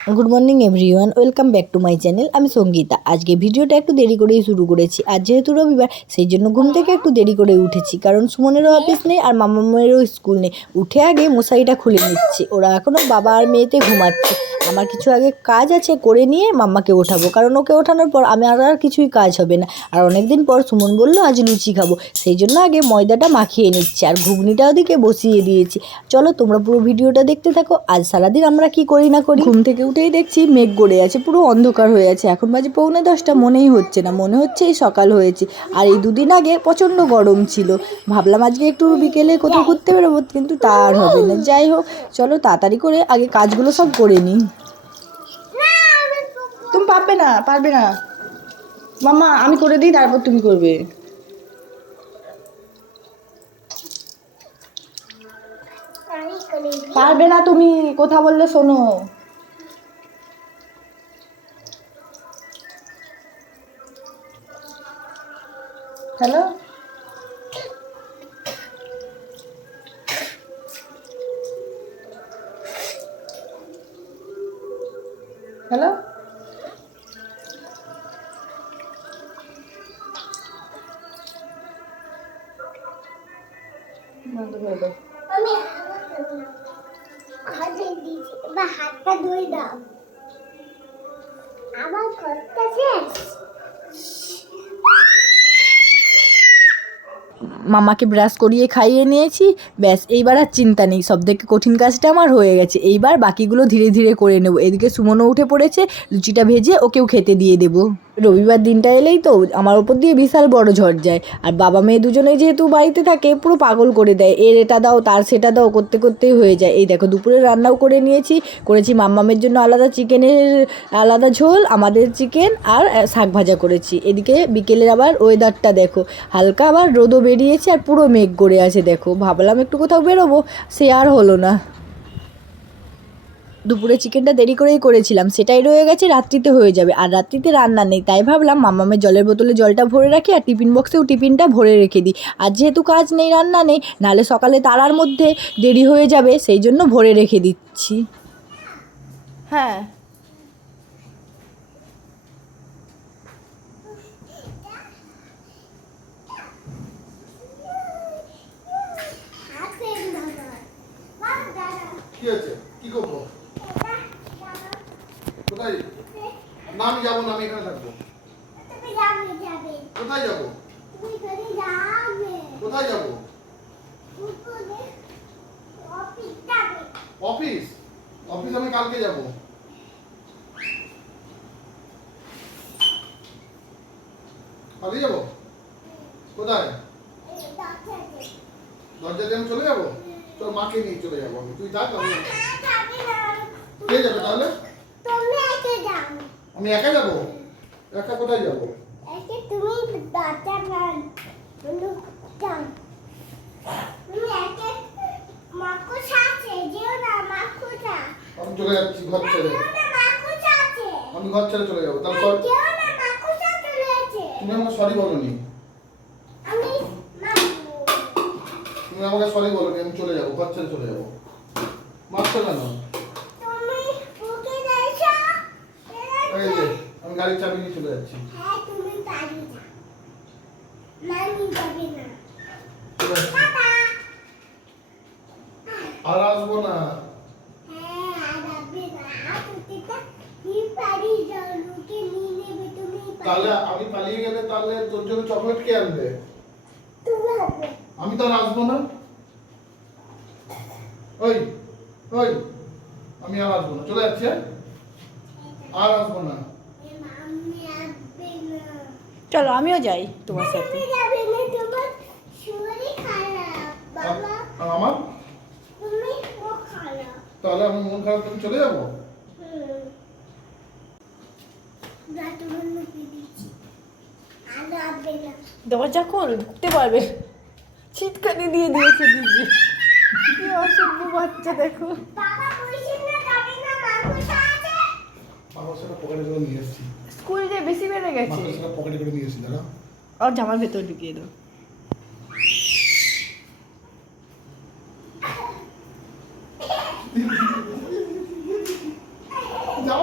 Good morning everyone, welcome back to my channel. আমি সঙ্গীতা। আজকে ভিডিওটা একটু দেরি করেই শুরু করেছি। আজ যেহেতু রবিবার, সেই জন্য ঘুম থেকে একটু দেরি করে উঠেছি, কারণ সুমনেরও অফিস নেই আর মামামেরও স্কুল নেই। উঠে আগে মশারিটা খুলে নিচ্ছি। ওরা এখনও বাবা আর মেয়েতে ঘুমাচ্ছে। আমার কিছু আগে কাজ আছে, করে নিয়ে মাম্মাকে ওঠাবো, কারণ ওকে ওঠানোর পর আমি আর কিছুই কাজ হবে না। আর অনেকদিন পর সুমন বললো আজ লুচি খাবো, সেই জন্য আগে ময়দাটা মাখিয়ে নিচ্ছি আর ঘুগনিটা ওদিকে বসিয়ে দিয়েছি। চলো তোমরা পুরো ভিডিওটা দেখতে থাকো। আজ সারাদিন আমরা কি করি না করি। ঘুম থেকে উঠেই দেখছি মেঘ গড়ে আছে, পুরো অন্ধকার হয়ে আছে। এখন বাজে 9:45, মনেই হচ্ছে না, মনে হচ্ছে এই সকাল হয়েছে। আর এই দুদিন আগে প্রচণ্ড গরম ছিল। ভাবলাম আজকে একটু বিকেলে কোথাও ঘুরতে বেরোবো, কিন্তু তা আর হবে না। যাই হোক, চলো তাড়াতাড়ি করে আগে কাজগুলো সব করে নিই। তুমি পারবে না মাম্মা, আমি করে দিই, তারপর তুমি করবে। পারবে না তুমি, কথা বললে শোনো। হ্যালো, হ্যালো, বন্ধ করে দাও। হাতটা ধুই দাও, আমার ঘরটা শেষ। মামাকে ব্রাশ করিয়ে খাইয়ে নিয়েছি, ব্যাস এইবার আর চিন্তা নেই। সব থেকে কঠিন কাজটা আমার হয়ে গেছে। এইবার বাকিগুলো ধীরে ধীরে করে নেব। এদিকে সুমনও উঠে পড়েছে, লুচিটা ভেজে ওকেও খেতে দিয়ে দেবো। রবিবার দিনটা এলেই তো আমার ওপর দিয়ে বিশাল বড় ঝড় যায়। আর বাবা মেয়ে দুজনেই যেহেতু বাড়িতে থাকে, পুরো পাগল করে দেয়। এর এটা দাও, তার সেটা দাও করতে করতেই হয়ে যায়। এই দেখো দুপুরে রান্নাও করে নিয়েছি। করেছি মাম্মামের জন্য আলাদা চিকেনের আলাদা ঝোল, আমাদের চিকেন আর শাক ভাজা করেছি। এদিকে বিকেলের আবার ওয়েদারটা দেখো, হালকা আবার রোদও বেরিয়েছে আর পুরো মেঘ করে আছে। দেখো ভাবলাম একটু কোথাও বেরোবো, সে আর হলো না। দুপুরে চিকেনটা দেরি করেই করেছিলাম, সেটাই রয়ে গেছে, রাত্রিতে হয়ে যাবে। আর রাত্রিতে রান্না নেই, তাই ভাবলাম মাম্মামের জলের বোতলে জলটা ভরে রাখি আর টিফিন বক্সেও টিফিনটা ভরে রেখে দিই। আর যেহেতু কাজ নেই, রান্না নেই, নাহলে সকালে তাড়ার মধ্যে দেরি হয়ে যাবে, সেই জন্য ভরে রেখে দিচ্ছি। হ্যাঁ, কি আছে? কি করবো? কোথায়? না আমি যাবো না, আমি এখানে থাকবো। কোথায় যাবো? কোথায় যাবো? অফিস? অফিস আমি কালকে যাবো। কালকে যাবো? কোথায়? দরজা দিয়ে আমি চলে যাবো? তোর মাকে নিয়ে চলে যাবো আমি। তুই থাক, আমি কে যাবে তাহলে? আমি একা যাবো? একা কোথায় যাবো? আমি চলে যাচ্ছি ঘর ছেড়ে। আমি ঘর ছেড়ে চলে যাবো। তাহলে তুমি আমাকে সরি বলোনি। তুমি আমাকে সরি বলোনি, আমি চলে যাবো, ঘর ছেড়ে চলে যাবো। মারছো কেন? এই যে আমি গাড়ির চাবি নিয়ে চলে যাচ্ছি। আর আসবো না। তাহলে আমি পালিয়ে গেলে তাহলে তোর জন্য চকলেট কে আনবে? আমি তো আর আসবো না। ওই ওই আমি আর আসবো না, চলে যাচ্ছি। আর আসবো না। চলো আমিও যাই তোমার সাথে। আর আমার তাহলে আমি মন খারাপ, তুমি চলে যাবো? দরজা খোল, ঢুকতে পারবে। ছিটকানি দিয়ে দিয়েছে দিদি। কি অসভ্য বাচ্চা দেখো। আমার সেটা পকেটে করে নিয়ে এসেছি। স্কুল যে বেশি বেড়ে গেছে। মাকে সেটা পকেটে করে নিয়ে এসেছি। দাঁড়া, আর জামার ভেতর ঢুকিয়ে দাও। যাও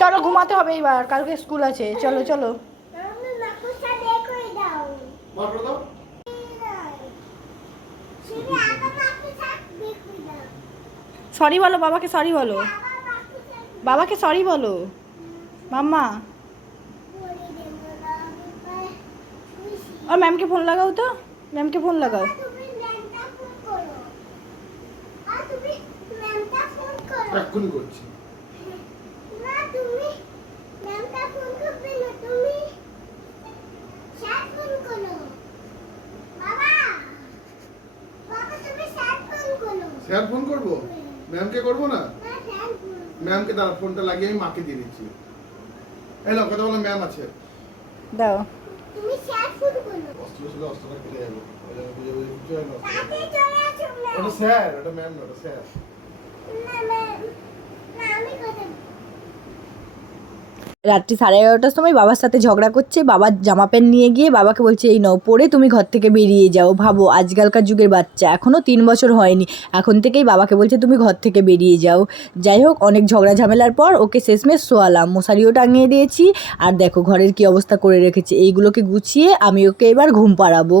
চলো ঘুমাতে হবে এবার, কালকে স্কুল আছে। চলো চলো। আমি মাকুসা বের করে দাও। বার করে দাও। শুধু আবার মাকুসা বের করে দাও। সরি বলো বাবাকে, সরি বলো আবার মাকুসা বাবাকে, সরি বলো মাম্মা। বলে দেবো না, আমি পায়ে খুশি। আর ম্যামকে ফোন লাগাও তো, ম্যামকে ফোন লাগাও। তুমি ম্যামটা ফোন করো। আর তুমি ম্যামটা ফোন করো। এক্ষুনি করছি। না তুমি ম্যামটা ফোন করবে না, তুমি স্যার ফোন করো। বাবা বাবা তুমি স্যার ফোন করো। স্যার ফোন করবো? ম্যামকে করবো না? না স্যার ফোন। ম্যামকে দাঁড়া, ফোনটা লাগিয়ে আমি মাকে দিয়ে দিচ্ছি। এই নাও, কথা বলো, ম্যাম আছে। দাও। তুমি স্যার ফোন করো। অস্ত্র ছিল, অস্ত্রটা কেটে যাবে। ওই জন্য বুঝে বুঝে বুঝে হয় না। তাড়াতাড়ি চলে আসো ম্যাম। ওটা স্যার, ওটা ম্যাম না, ওটা স্যার। না ম্যাম, না আমি কথা রাত্রি 11:30টার সময় বাবার সাথে ঝগড়া করছে। বাবার জামা প্যান্ট নিয়ে গিয়ে বাবাকে বলছে এই নাও পরে তুমি ঘর থেকে বেরিয়ে যাও। ভাবো আজকালকার যুগের বাচ্চা, এখনও 3 বছর হয়নি, এখন থেকেই বাবাকে বলছে তুমি ঘর থেকে বেরিয়ে যাও। যাই হোক, অনেক ঝগড়া ঝামেলার পর ওকে শেষমেশ শোয়ালাম, মশারিও টাঙিয়ে দিয়েছি। আর দেখো ঘরের কি অবস্থা করে রেখেছে, এইগুলোকে গুছিয়ে আমি ওকে এবার ঘুম পাড়াবো।